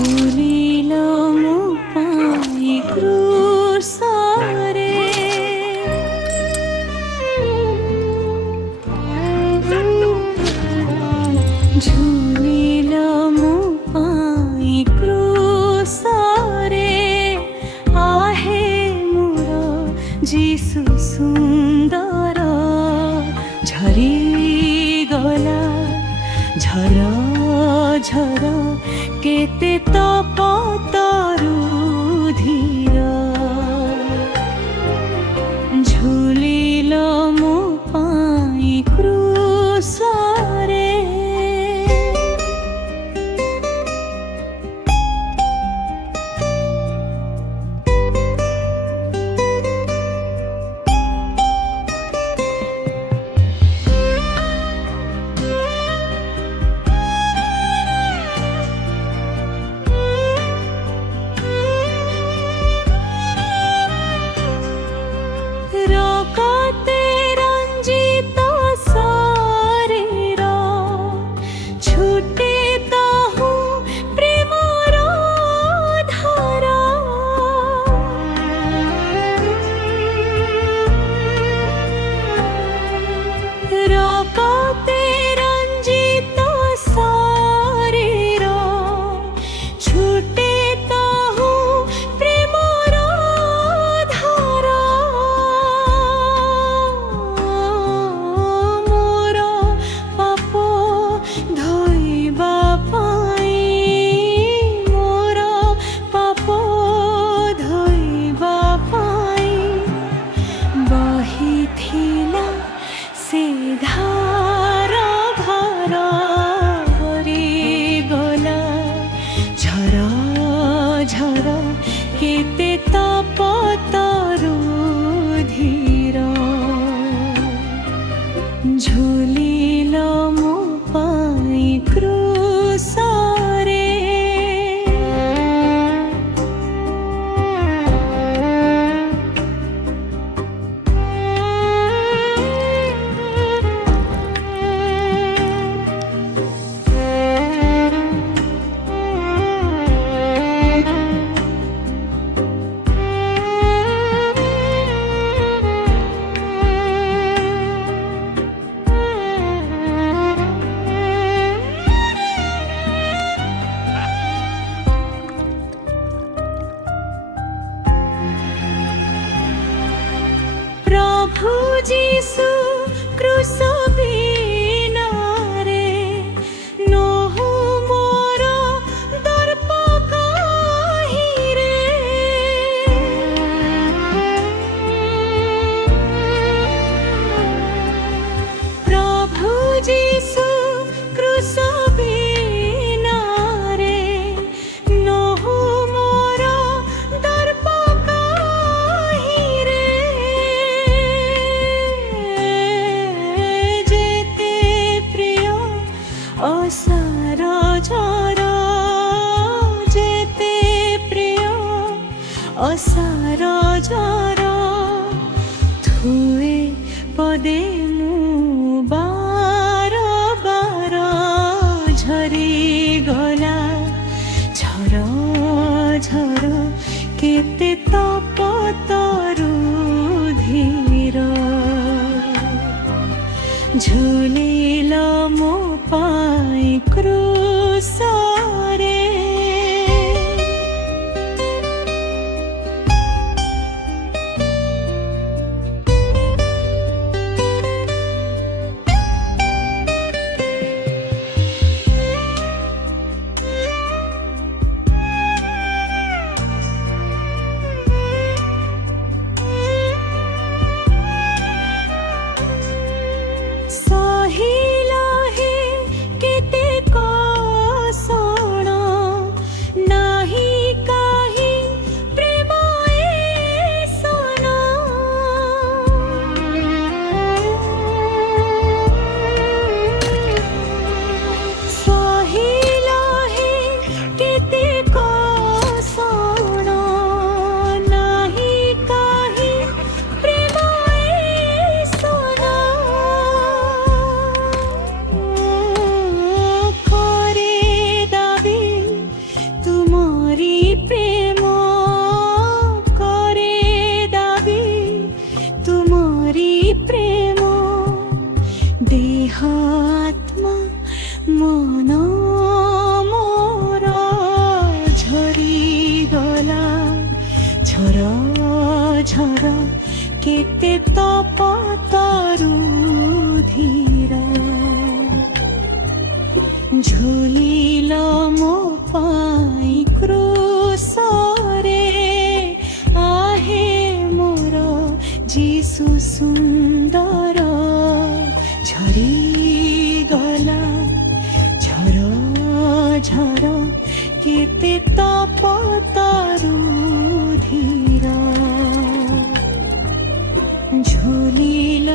ঝুলিল মো পাই ক্রুশরে ঝুলিল মো পাই ক্রুশরে আহে মোর যিশু সুন্দর ঝরি গলা ঝর ঝর কেতে তপ তরু ধীর ঝুলিল মো পাই ক্রুশরে রকতে রঞ্জিত শরীর ছুটে তহু প্রেমর ধারা রকতে রঞ্জিত শরীর ছুটে তহু প্রেমর ধারা মোর পাপ ধোଇବା পাই মোর পাপ ধোଇବା পাই বহিଥିଲା ସେ ଧାର ଭର ଭରି ଗଲା ଝର ଝର କେତେ ତପ ତରୁ ଧୀର ঝুলিল মো পাই ক্রুশরে প্রভু যিশু ক্রুশ বিনারে নহু মোর দর্প কাহিরে প্রভু যিশু ক্রুশ বিনারে নহু মোর দর্প কাহিরে যেতে প্রিয় অসার ঝর যেতে প্রিয় অসার ঝর থুয়ে পদে মু বার বার ঝরি গলা ঝর ঝর কেতে তপ তরু ধীর ঝুলিল মো পাই ক্রুশরে সহিল হে কেতে কষ্ট ତୁମରି ପ୍ରେମ ଦେହ ଆତ୍ମା ମନ ମୋର ଝରିଗଲା ଝର ଝର କେତେ ତପ ତରୁ ଧୀର ଝୁଲିଲ ମୋ ପାଇଁ କ୍ରୁଶରେ ଆହେ ମୋର ଯିଶୁ ସୁନ୍ଦର ଝରିଗଲା ଝର ଝର କେତେ ତପ ତରୁ ଧୀର ঝুলিল